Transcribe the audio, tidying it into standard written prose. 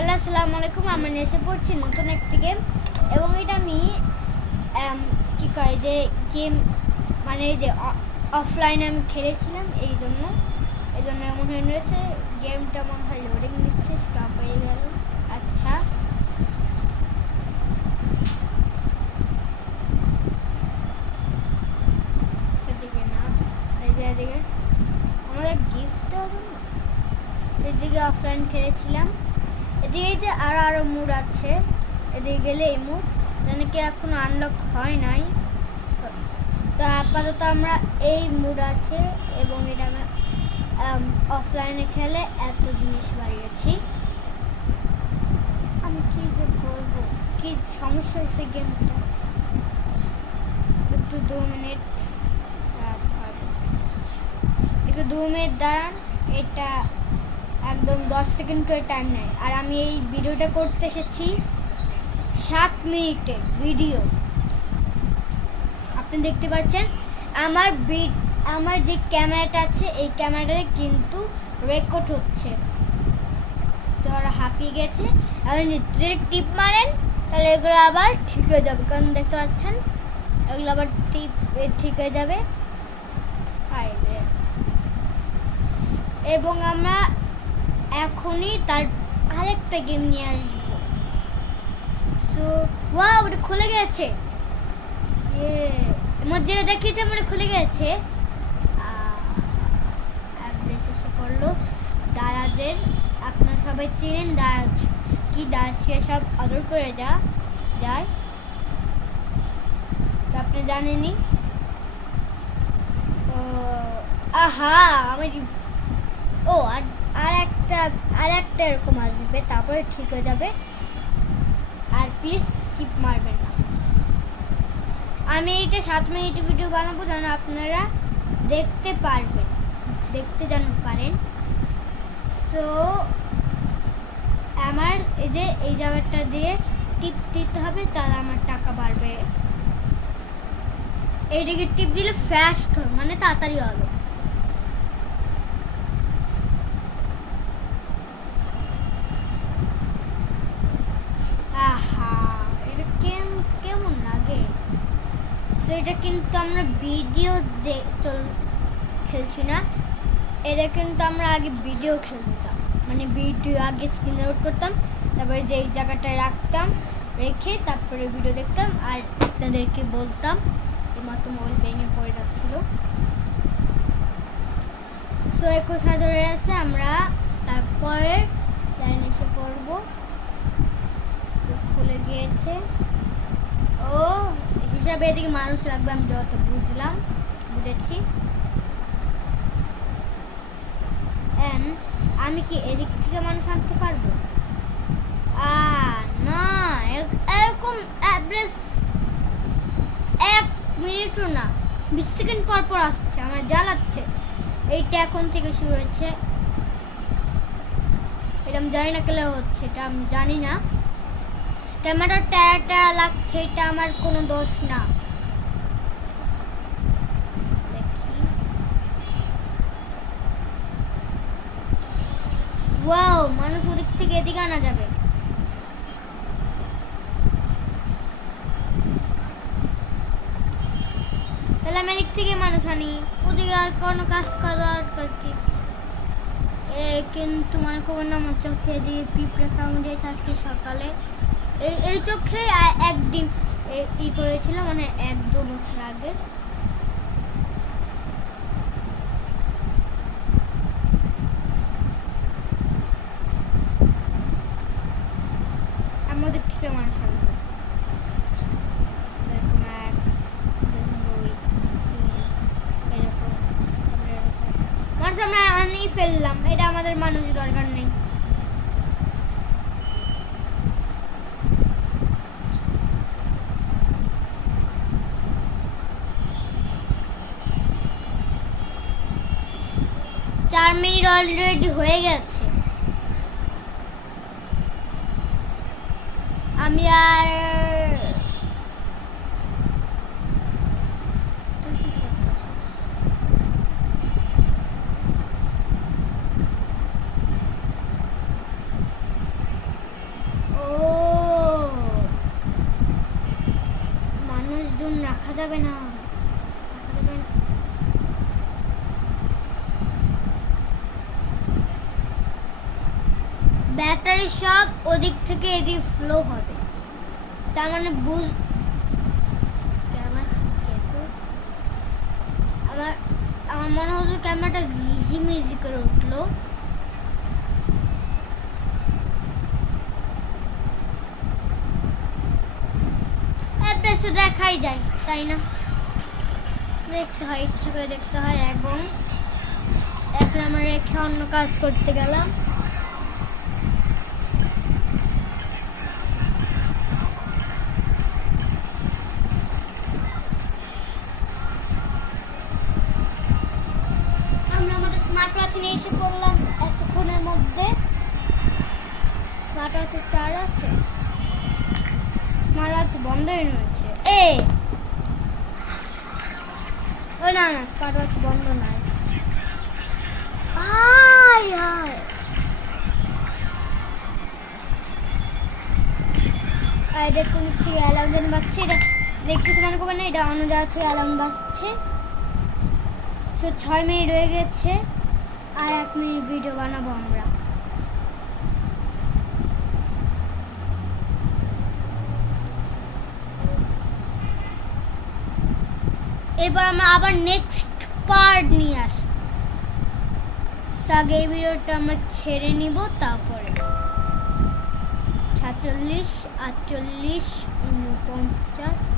Hello আসসালামু আলাইকুম। আমরা এসে পড়ছি নতুন একটি গেম এবং এটা আমি কি কয় যে গেম মানে যে অফলাইনে আমি খেলেছিলাম এই জন্য এমন হয়ে রয়েছে। গেমটা মনে হয় লোডিং নিচ্ছে, স্টপ হয়ে গেল। আচ্ছা এদিকে না, এই যে এদিকে আমাদের গিফট দেওয়ার জন্য এদিকে অফলাইন খেলেছিলাম। এদিকে যে আরো মুড আছে, এদিকে গেলে এই মুড কি এখনো আনলক হয় নাই। তো আপাতত আমরা এই মুড আছে এবং এটা আমরা অফলাইনে খেলে এত জিনিস বাড়িয়েছি। আমি কি যে বলবো, কি সমস্যা হয়েছে গেমটা। একটু 2 মিনিট, একটু 2 মিনিট দাঁড়ান। এটা একদম 10 সেকেন্ড করে টাইম নেয়। আর আমি এই ভিডিওটা করতে এসেছি 7 মিনিটের ভিডিও। আপনি দেখতে পাচ্ছেন আমার যে ক্যামেরাটা আছে এই ক্যামেরাটায় কিন্তু রেকর্ড হচ্ছে। তো ওরা হাঁপিয়ে গেছে। আপনি যদি টিপ মারেন তাহলে এগুলো আবার ঠিক হয়ে যাবে, কারণ দেখতে পাচ্ছেন এগুলো আবার ঠিক হয়ে যাবে। এবং আমরা এখনই তার আরেকটা গেম নিয়ে আসবো। সো ওয়াও, ওটা খুলে গেছে। মধ্যে দেখিয়েছে মানে খুলে গেছে। এসে পড়লো দারাজের। আপনারা সবাই চিনেন দারাজ কি, দারাজকে সব অর্ডার করে যায়, তো আপনি জানেনই। আহা আমার আর একটা এরকম আসবে, তারপরে ঠিক হয়ে যাবে। আর প্লিজ স্কিপ মারবেন না। আমি এইটা 7 মিনিট ভিডিও বানাবো যেন আপনারা দেখতে যেন পারেন। সো আমার এই জায়গাটা দিয়ে টিপ দিতে হবে, তাহলে আমার টাকা বাড়বে। এইটাকে টিপ দিলে ফাস্ট হবে, মানে তাড়াতাড়ি হবে। কেমন লাগে। সো এটা কিন্তু আমরা ভিডিও খেলছি না, এটা কিন্তু আমরা আগে ভিডিও খেলতাম, মানে ভিডিও আগে স্ক্রিন রেকর্ড করতাম, তারপরে যে এই জায়গাটায় রাখতাম, রেখে তারপরে ভিডিও দেখতাম আর আপনাদেরকে বলতাম। এই মতো মোবাইল ভেঙে পড়ে যাচ্ছিল। সো 21,000 হয়ে আছে, আমরা তারপরে লাইন এসে পড়বো। খুলে গিয়েছে। ও হিসাবে এদিকে মানুষ লাগবে, আমি যত বুঝেছি। আমি কি এদিক থেকে মানুষ আনতে পারবো? না, এরকম অ্যাভারেজ 1 মিনিটও না, 20 সেকেন্ড পর আসছে, আমার জ্বালাচ্ছে। এইটা এখন থেকে শুরু হয়েছে, এটা আমি জানি না কেন হচ্ছে, এটা আমি জানি না। ক্যামেরার টায়ারটা লাগছে, এটা আমার কোনো দোষ না। দেখি, ওয়াও, মানুষ ওদিক থেকে এদিকে আনা যাবে। তাহলে আমি এদিক থেকে মানুষ আনি, ওদিকে আর কোনো কাজ করা দরকার কি? কিন্তু মনে করবেন না আমার চোখে দিয়ে পিঁপড়ে কামড়িয়েছে আজকে সকালে। এই চোখে একদিন করেছিল, মানে 1-2 বছর আগের। আমাদের থেকে মানুষ আসবে, এরকম 1, 2, 3 এরকম মানুষ আমরা আনিয়ে ফেললাম। এটা আমাদের মানুষ দরকার নেই। চার মিনিট অলরেডি হয়ে গেছে। আমি আর যাবে না, রাখা যাবে না। ব্যাটারি সব ওদিক থেকে এদিকে ফ্লো হবে, তার মানে আমার আমার মনে হলো ক্যামেরাটা ঘিজিমিজি করে উঠলো। তো দেখাই যায় তাই না, দেখতে হয়, ইচ্ছে করে দেখতে হয়। এবং এখন আমরা রেখে অন্য কাজ করতে গেলাম। আমরা আমাদের স্মার্ট ওয়াচ নিয়ে এসে পড়লাম এতক্ষণের মধ্যে। স্মার্ট ওয়াচের চার্জ আছে, স্মার্ট ওয়াচ বন্ধ হয়ে রয়েছে। ও না না, স্মার্ট ওয়াচ বন্ধ নাই। এটা কোন থেকে অ্যালার্ম যেন বাজছে, এটা দেখতে মনে করবেন না, এটা অন্য জায়গা থেকে অ্যালার্ম বাজছে। তো 6 মিনিট হয়ে গেছে, আর 1 মিনিট ভিডিও বানাবো আমরা। এবার আমরা আবার নেক্সট পার্ট নিয়ে আসবো। আগে এই ভিডিওটা আমরা ছেড়ে নিব, তারপরে 46, 48, 49।